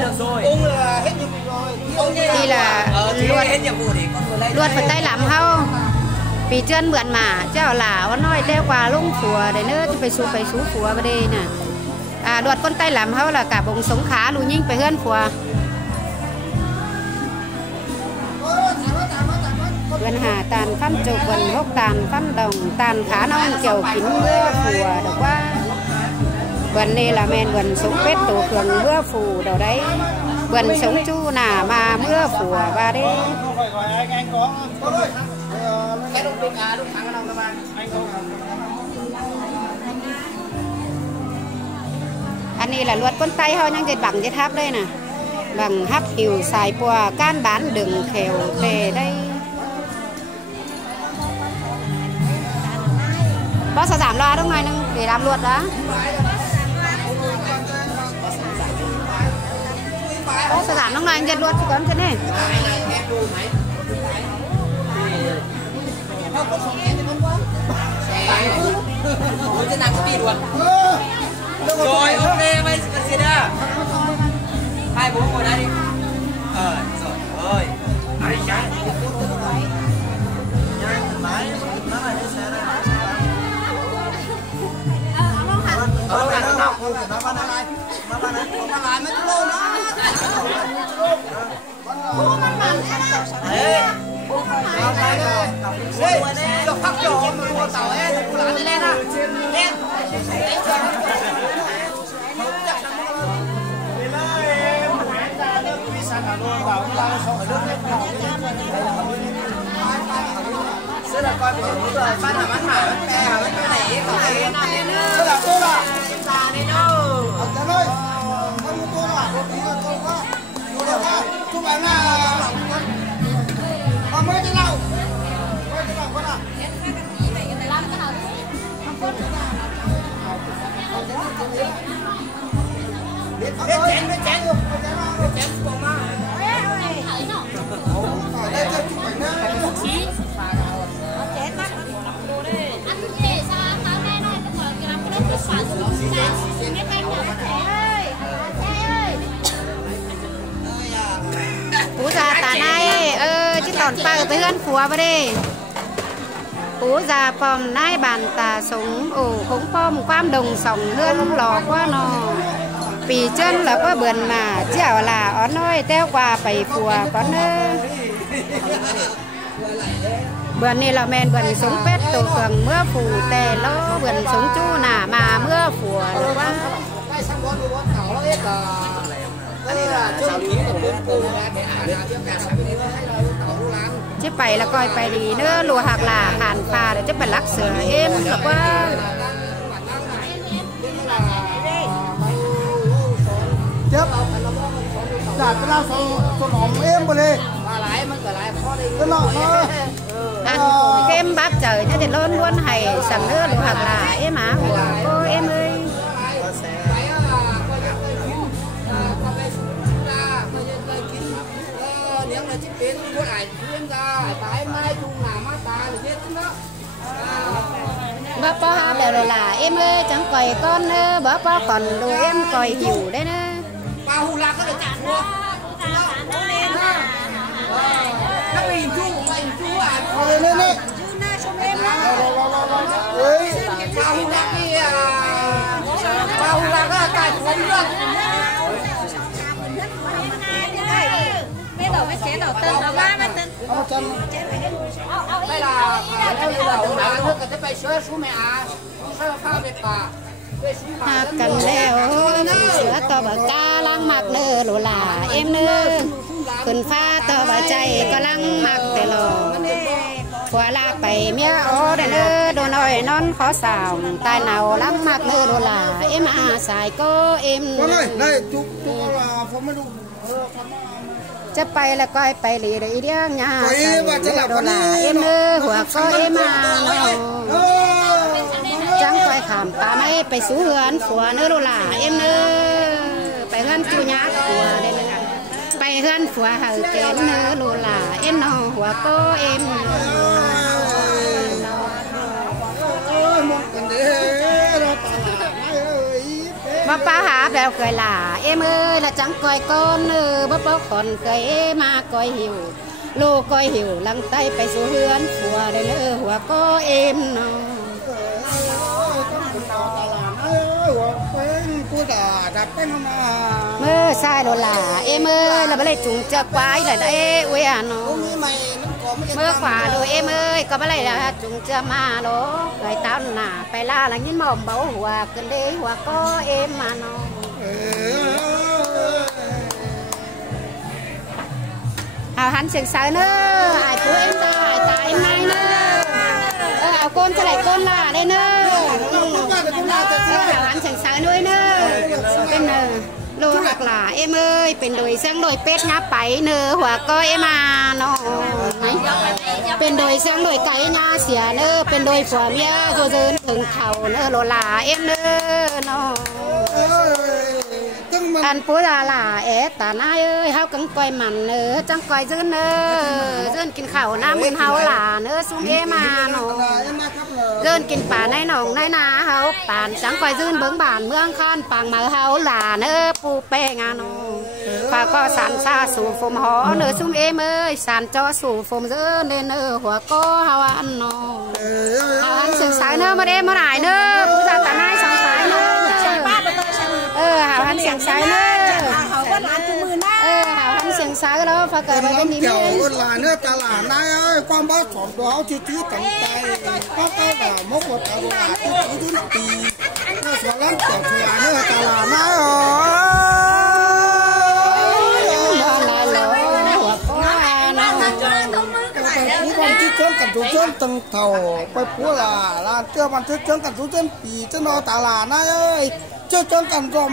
được rồi. Ông là hết nhiệm vụ rồi. Thì là luôn hết nhiệm vụ thì con vừa lấy. Luôn phải tay làm không? Vì chân mượn mà cháu là nó nói đeo quà lung phùa để nữa phải sú phùa vào đây nè. Đoạt con tay làm hao là cả bụng sống khá lù nhanh phải hơn phùa. Vườn hà tàn phân trục vườn gốc tàn phân đồng tàn khá non chiều kín mưa phùa được quá. Vườn này là men vườn sống pết tổ phường mưa phù đầu đấy. Vườn sống chu nà mà mưa phùa vào đây. Anh này là luật con tay thôi nhưng dệt bằng dệt hấp đây nè. Bằng hấp hiểu xài bùa can bán đừng khều về đây. Bác sẽ giảm loa đúng này để làm luật đó. Bác sẽ giảm lúc này anh dệt luật có cái này. Rồi ok bây giờ ra. Hai bố ngồi đây đi. Rồi ơi. Ai trái. Sẽ là coi một rồi bán hàng bán cái này còn cái nào nên nữa là cô là ta đi đâu trời ơi không mua cô là một tí là cô quá cô được ha chúc bạn là mấy cái nào con à biết chén luôn chén bông mà đây cho chụp ảnh nữa Bố già tà nay chứ còn pa tới hơn phùa vào đây. Bố già phòng nay bàn tà sống ổ cũng phong quam đồng sòng hơn lò qua nò. Vì chân là có bườn mà chảo là ó nói teo quà phải phùa có nơ. Bườn này là men bườn sống pet tổ phường mưa phù tè ló bườn sống chu nà mà mưa phùa được quá. Chứ phải là coi phải đi nữa lùa hoặc là hàn phà để chứ phải lắc sửa êm là quá. Chớp giả cái nào số nóng êm vào đây cái em bác trời thế thì luôn luôn hay sẵn nữa lùa hoặc là êm á của cô em ơi. Bác có hát đều là em ơi chẳng còi con nữa bác có còn đồ em còi hiểu đấy nữa. Bao hù lạc có được chặn luôn. Nó bị chú của mình chú à. Lên lên lên. Bao hù lạc đi bao hù lạc á cài cuốn luôn. Đầu cái chén đầu tân đầu ba tân. Đây là đầu là nước cái phải sửa xuống mẹ à. Sao pha biệt bà. Hát cần đeo sữa to bà ca lăng mặc nơ lỗ là em nơ cần pha to bà chạy có lăng mặc để lò quả là phải mía ó để nơ đồ nói non khó xào tai nào lăng mặc nơ lỗ là em à xài cô em đây chú là phóng mới đủ chấp bay là coi bay lì đấy đi nhà đồ là em nơ hoặc có em à chẳng phải khảm pa mấy phải xuống hươn phùa nữa đâu là em nữa phải hươn chu nhát phùa đây là phải hươn phùa hở kén nữa đâu là em nó hoặc cô em bà ba há bèo cười là em ơi là chẳng coi con bắp bóc còn cười mà coi hiểu lô coi hiểu lăng tay phải số hươn phùa đây nữa hòa có em nó mơ sai rồi là em ơi là bà lấy chúng cho quái là đấy ui à nó mơ khỏa rồi em ơi có bà lấy là chúng cho mà đó người tao là phải là những mỏng báu hòa cần đấy hòa có em mà nó hắn sừng sờ nữa hải của em ta hải tại em nay nữa con cho lại con là đây nữa hắn sừng sờ nữa em nè lô hoặc là em ơiเป็นโดยเสียงโดยเป็ดงับไปเนอหัวก็เอ็มมาเนาะเป็นโดยเสียงโดยไก่งาเสียเนอเป็นโดยผัวเมียโจเดินถึงเข่าเนอโลลาเอ็มเนอเนาะอันปูดาลาเอ๊ะตาหน้าเอ้ยเฮากังก้อยมันเนอจังก้อยเดินกินข้าวน้ำมือเฮาหลาเนอซุ่มเอมาเนาะเดินกินป่าในหนองในนาเฮาป่านจังก้อยเบิ้งบานเมืองคานปังมาเฮาหลาเนอปูเป้งาโนข้าก็สันซาสู่ฟมหอเนอซุ่มเอเอ้ยสันจอสู่ฟมเดินเนอหัวก็เฮาอันเนาะอันสึกสายเนอมาเดมาไหนเนอปูดาตาหน้าสองสายเนอหาหันเสียงสายเนอเขาก็ร้านจุมือหน้าหาหันเสียงสายแล้วพอเกิดมาเป็นนี้เกี่ยวลาเนื้อตลาดนายเอ้ยความบ้าสอนตัวเขาชื้อตั้งใจเขาก็แบบมกหมดตลาดชื้อปีเนื้อสวนล้านต่อตลาดเนื้อตลาดนายวันที่เชื่อมกันทุกเชื่อมตั้งเท่าไปพูดละร้านเชื่อมันเชื่อมกันทุกเชื่อมปีเจ้าโนตลาดนายเอ้ยเชื่อกันรวม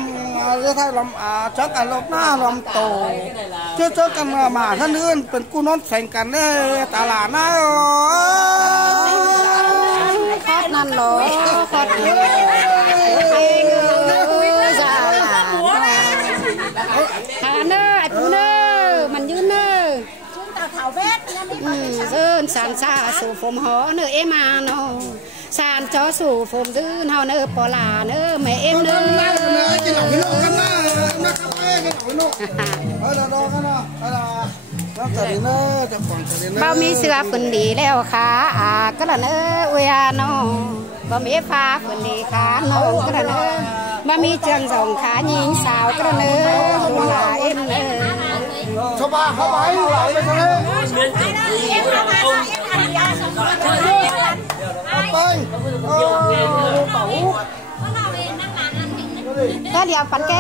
เรื่องไทยรวมเชื่อกันรวมหน้ารวมโตเชื่อกันมาท่านอื่นเป็นกู้น้องแข่งกันได้ตลาดนะคอดนั่นหรอคอดนั่นจะหาเนอไอ้ปูเนอมันยืนเนอเดินสานซาสู่ฝมหอเนอเอมาโนสานจอสู่ฝมดื้อเฮาเนอปอลาเนอแม่เอ็มเนอกินเหล้ากินนกกันนะนะครับกินเหล้ากินนกรอกันนะบ่มีเสือฝืนดีแล้วค่ะก็ละเนอเวียนอบ่มีฟ้าฝืนดีค่ะน้องก็ละเนอบ่มีเจียงสองขาหญิงสาวก็ละเนอดูลาเอ็มเนอชาวบ้านเขาไปไหลไปทะเลก็เดี๋ยวปันแก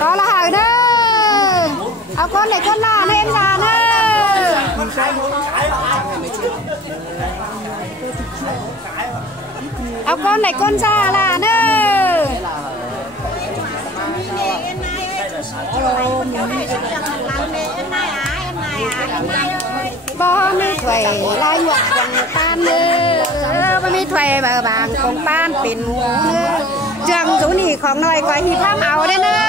ซอละหายเด้อเอาก้อนไหนก้อนหน้าเล่นยาเด้อเอาก้อนไหนก้อนซาละเด้อบ่มีถ้วยลายหยวกอย่างปานเนื้อบ่มีถ้วยบางของปานเป็นหมูเนื้อจังสูนี่ของน้อยก้อยมีผ้าเมาได้เนื้อ